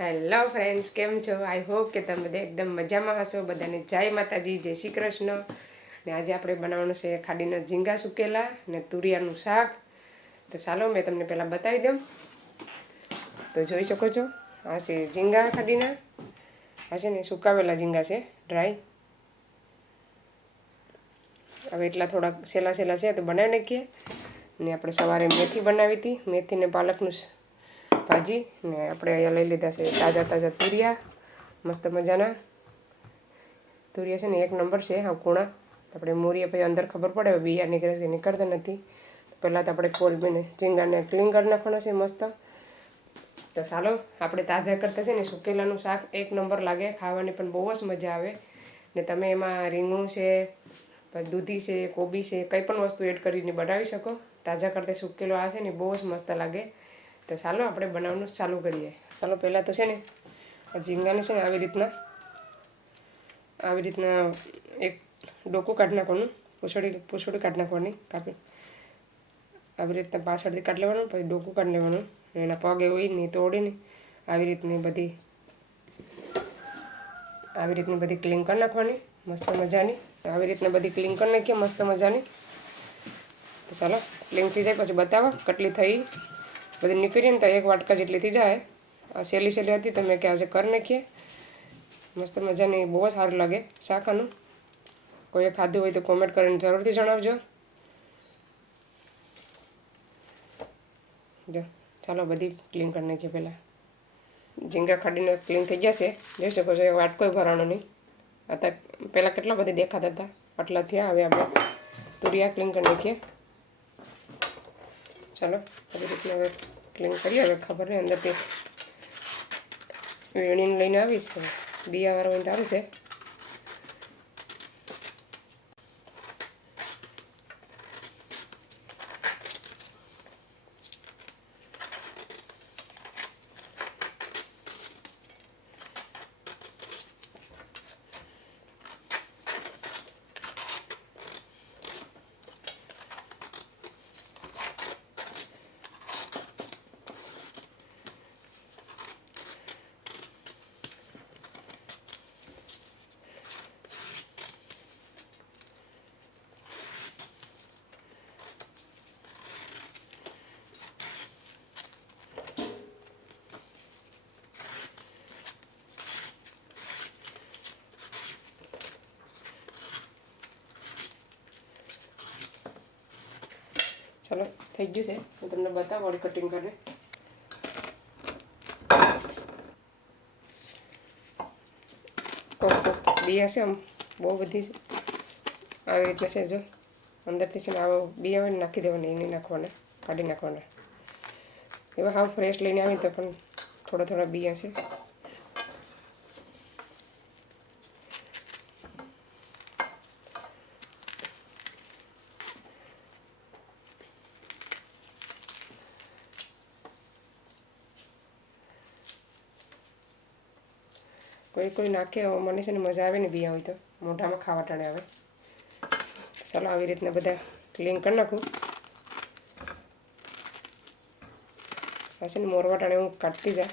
Hello friends, કેમ છો? I hope કે તમે બધા એકદમ મજામાં હશો. બધાને જય માતાજી, જય શ્રી કૃષ્ણ. ને આજે આપણે બનાવવાનું છે ખાડીના ઝીંગા સુકેલા ને તુરિયાનું શાક. તો ચાલો મેં તમને પહેલાં બતાવી દઉં. તો જોઈ શકો છો, આ છે ઝીંગા ખાડીના. આ છે ને સુકાવેલા ઝીંગા છે, ડ્રાય. હવે એટલા થોડાક સેલા છે તો બનાવી નાખીએ. ને આપણે સવારે મેથી બનાવી હતી, મેથી ને પાલકનું ભાજી. ને આપણે અહીંયા લઈ લીધા છે તાજા તુરિયા, મસ્ત મજાના તુરિયા છે ને એક નંબર છે. હા, કૂણા આપણે મોરીએ પછી અંદર ખબર પડે બિયા નીકળે છે નીકળતા નથી. તો પહેલાં તો આપણે કોલમીને ઝીંગાને ક્લીન કરી નાખવાના છે મસ્ત. તો ચાલો, આપણે તાજા કરતાં છે ને સુકેલાનું શાક એક નંબર લાગે, ખાવાની પણ બહુ જ મજા આવે. ને તમે એમાં રીંગણું છે, દૂધી છે, કોબી છે, કંઈ પણ વસ્તુ એડ કરીને બનાવી શકો. તાજા કરતાં સુકેલો આ છે ને બહુ જ મસ્ત લાગે. તો ચાલો આપણે બનાવવાનું ચાલુ કરીએ. ચાલો પહેલાં તો છે ને આ ઝીંગાને છે ને આવી રીતના એક ડોકું કાઢી નાખવાનું, પૂંછડી કાઢી નાખવાની કાપી. આવી રીતના પાછળથી કાઢી લેવાનું, પછી ડોકું કાઢી લેવાનું. એના પગ હોય નહીં તોડીને આવી રીતની બધી ક્લીન કરી નાખવાની મસ્ત મજાની. આવી રીતના બધી ક્લીન કરી નાખીએ મસ્ત મજાની. તો ચાલો ક્લીન થઈ જાય પછી બતાવો કેટલી થઈ. બધી નીકળીએ ને તો એક વાટકા જેટલી થઈ જાય. આ સહેલી હતી તો મેં કે આજે કરી નાખીએ. મસ્ત મજાની, બહુ જ સારું લાગે શાકાનું. કોઈએ ખાધું હોય તો કોમેન્ટ કરીને જરૂરથી જણાવજો. જો ચાલો બધી ક્લીન કરી નાખીએ. પહેલાં ઝીંગા ખાડીને ક્લીન થઈ ગયા છે, જોઈ શકો છો. વાટકોય ભરાણો નહીં. અત્યારે પહેલાં કેટલા બધા દેખાતા હતા, આટલા થયા. હવે આપણે તુરિયા ક્લીન કરી નાખીએ. ચાલો આવી રીતના હવે ક્લીન કરીએ. હવે ખબર નહીં અંદરથી વેણીને લઈને આવીશ. બિયાવાળો હોય તો સારું છે. ચાલો થઈ ગયું છે. હું તમને બતાવું વળી કટિંગ કરીને. બિયા છે આમ બહુ બધી આવી રીતના છે. જો અંદરથી છે ને આવો બિયા નાખી દેવાના, એ નહીં નાખવાના, કાઢી નાખવાના. એવા હાવ ફ્રેશ લઈને આવી તો પણ થોડા બિયા છે. કોઈ નાખે મને છે ને મજા આવે ને બિયા હોય તો મોઢામાં ખાવા ટાણે આવે. ચાલો આવી રીતના બધા ક્લીન કરી નાખું. આ છે ને મોરવા ટાણે હું કાઢતી જાય.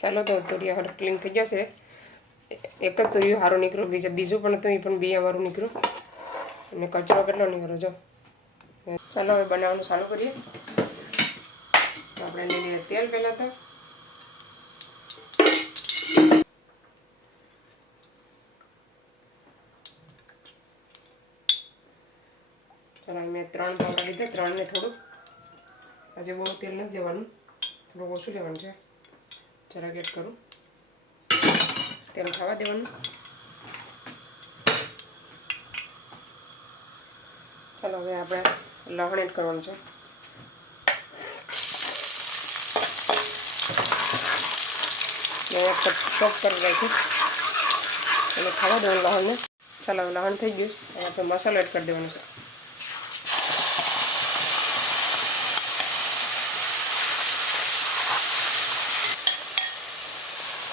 ચાલો તો તુરિયા હાર ક્લીન થઈ જશે. એક જ તુરિયું સારું નીકળ્યું, બીજું પણ હતું, એ પણ બિયાવાળું નીકળ્યું. અને કચરો કેટલો નીકળ્યો જો. ચાલો હવે બનાવવાનું ચાલુ કરીએ. તો આપણે લઈ લઈએ તેલ. પહેલાં તો ચાલો મેં 3 પાવડા લીધા, 3 ને થોડુંક. આજે બહુ તેલ નથી દેવાનું, થોડું ઓછું લેવાનું છે. જરાક એડ કરું, તેલ ખાવા દેવાનું. ચાલો હવે આપણે લસણ એડ કરવાનું છે. ચોપ કરી રાખી એટલે ખાવા દેવાનું લસણને. ચાલો હવે લસણ થઈ ગયું છે. આપણે મસાલો એડ કરી દેવાનો છે.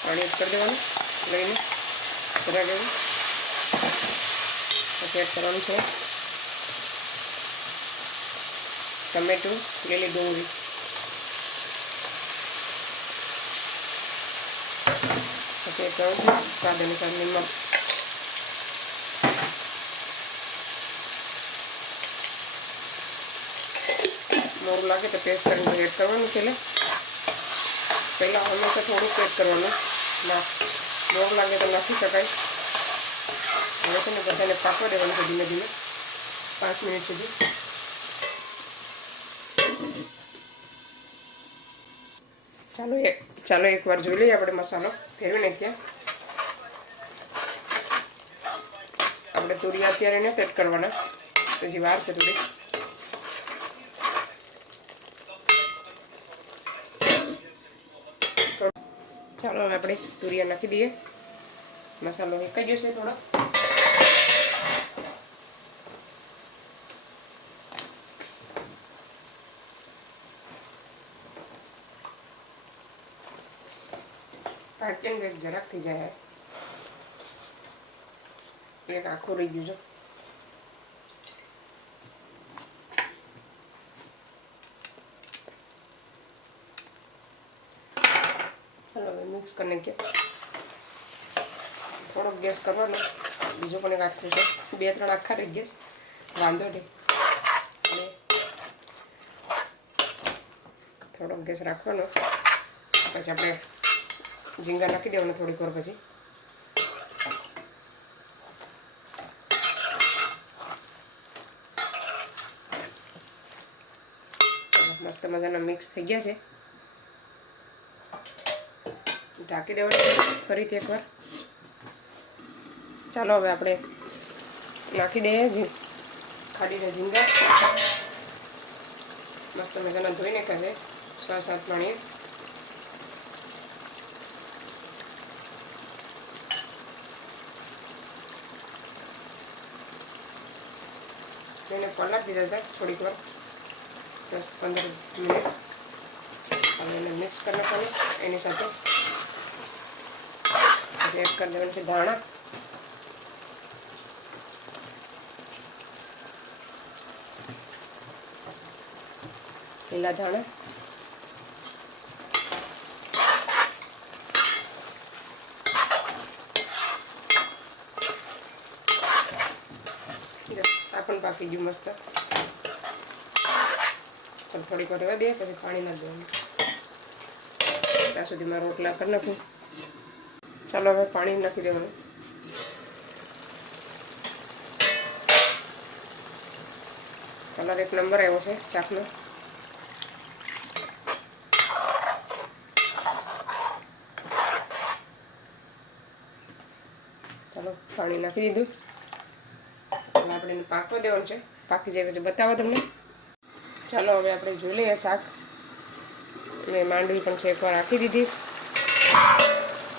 પાણી એડ કરી દેવાનું લઈને જરા લેવું. પછી એડ કરવાનું છે ટમેટું, લીલી ડુંગળી. એક ચમચી સ્વાદ અનુસાર નિમક, મોરું લાગે તો પેસ્ટ કરીને એડ કરવાનું છે. પહેલાં હંમેશા થોડુંક એડ કરવાનું, ના મોરું લાગે તો નાખી શકાય. હવે છે ને બધાને પાકવા દેવાનું છે ધીમે ધીમે 5 મિનિટ સુધી. ચાલો એકવાર જોઈ લઈએ આપણે મસાલો ફેરવી નાખ્યા. આપણે તુરિયા અત્યારે નથી એડ કરવાના, હજી વાર છે થોડી. ચાલો હવે આપણે તુરિયા નાખી દઈએ. મસાલો એકાઈ જશે થોડો. પાટણ એક જરાક થઈ જાય, એક આખું રહી ગયું છે. ચાલો હવે મિક્સ કરી નાખીએ. થોડોક ગેસ કરવાનો, બીજો પણ એક આખું છે, 2-3 આખા રહી ગેસ, વાંધો નહીં. અને થોડોક ગેસ રાખવાનો, પછી આપણે ઝીંગા નાખી દેવાનું થોડીક વાર પછી. મસ્ત મજાના મિક્સ થઈ ગયા છે. ઢાંકી દેવાનું ફરીથી એકવાર. ચાલો હવે આપણે નાખી દઈએ ખાડીને ઝીંગા. મસ્ત મજાના ધોઈ નાખ્યા છે 6-7 પાણીએ. એને પલાળી દીધા હતા થોડીક વાર, 10-15 મિનિટ. હવે એને મિક્સ કરી નાખવાનું. એની સાથે એડ કરી દેવાનું છે ધાણા, લીલા ધાણા, આ પણ પાકી ગયું મસ્ત. ચાલો થોડીક વાર રહેવા દે, પછી પાણી નાખી દેવાનું. ત્યાં સુધીમાં રોટલા કરી નાખું. ચાલો હવે પાણી નાખી દેવાનું. કલર એક નંબર આવ્યો છે શાકનો. ચાલો પાણી નાખી દીધું. હવે આપણે એને પાકવા દેવાનું છે. પાકી જાય પછી બતાવો તમને. ચાલો હવે આપણે જોઈ લઈએ શાક. મેં માંડવી પણ છે એકવાર રાખી દીધીશ.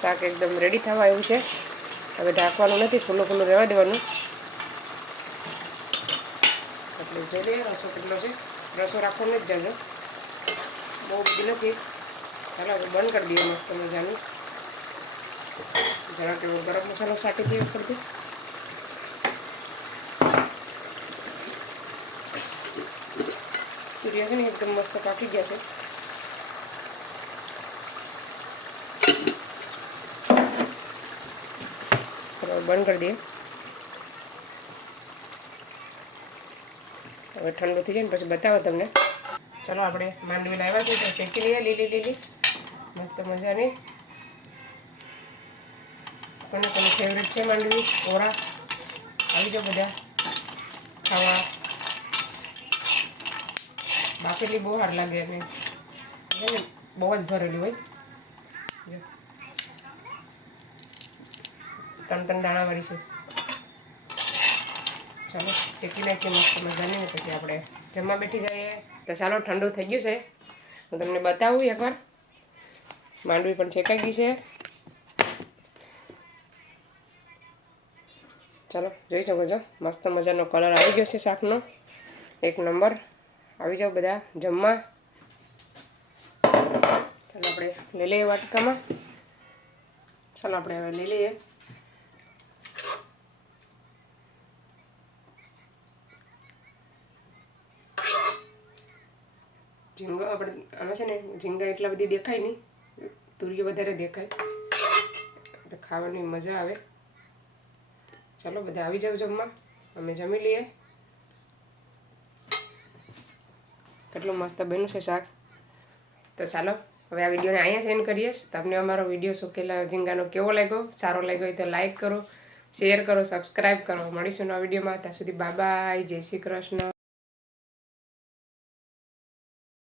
શાક એકદમ રેડી થવા આવ્યું છે. હવે ઢાંકવાનું નથી, ખુલ્લું રહેવા દેવાનું. એટલે જોઈ લઈએ રસો કેટલો છે. રસો રાખવાનો જ જાજો, બહુ બધી નથી. ચાલો હવે બંધ કરી દઈએ મસ્ત મજાનું. જરાક એવો ગરમ મસાલો છાંટી દઈએ ઉપરથી. તુરિયા છે ને એકદમ મસ્ત પાકી ગયા છે. બંધ કરી દઈએ. હવે ઠંડુ થઈ જાય ને પછી બતાવો તમને. ચાલો આપણે માંડવી લાવ્યા છે તો શેકી લઈએ. લીલી મસ્ત મજાની. કોને ફેવરેટ છે માંડવી, ઓરા. આવી જાઓ બધા ખાવા. બાફેલી બહુ સારી લાગે અને બહુ જ ભરેલી હોય. 3 દાણાવાળી છે. ચાલો શેકી નાખીએ મસ્ત મજાની, પછી આપણે જમવા બેઠી જઈએ. તો ચાલો ઠંડુ થઈ ગયું છે, હું તમને બતાવું એકવાર. માંડવી પણ શેકાઈ ગઈ છે. ચાલો જોઈ શકો છો, મસ્ત મજાનો કલર આવી ગયો છે શાકનો, એક નંબર. આવી જાઓ બધા જમવા. ચાલો આપણે લઈ લઈએ વાટકામાં. ચાલો આપણે હવે લઈ લઈએ. ઝીંગા આપણે આમાં છે ને ઝીંગા એટલા બધી દેખાય નહીં, તુરિયો વધારે દેખાય. એટલે ખાવાની મજા આવે. ચાલો બધા આવી જાવ જમવા, અમે જમી લઈએ. કેટલું મસ્ત બન્યું છે શાક. તો ચાલો હવે આ વિડીયોને અહીંયા જ એન્ડ કરીએ. તમને અમારો વિડીયો સુકેલા ઝીંગાનો કેવો લાગ્યો? સારો લાગ્યો હોય તો લાઈક કરો, શેર કરો, સબસ્ક્રાઈબ કરો. મળીશું નવા વિડીયોમાં. ત્યાં સુધી બાય બાય, જય શ્રી કૃષ્ણ.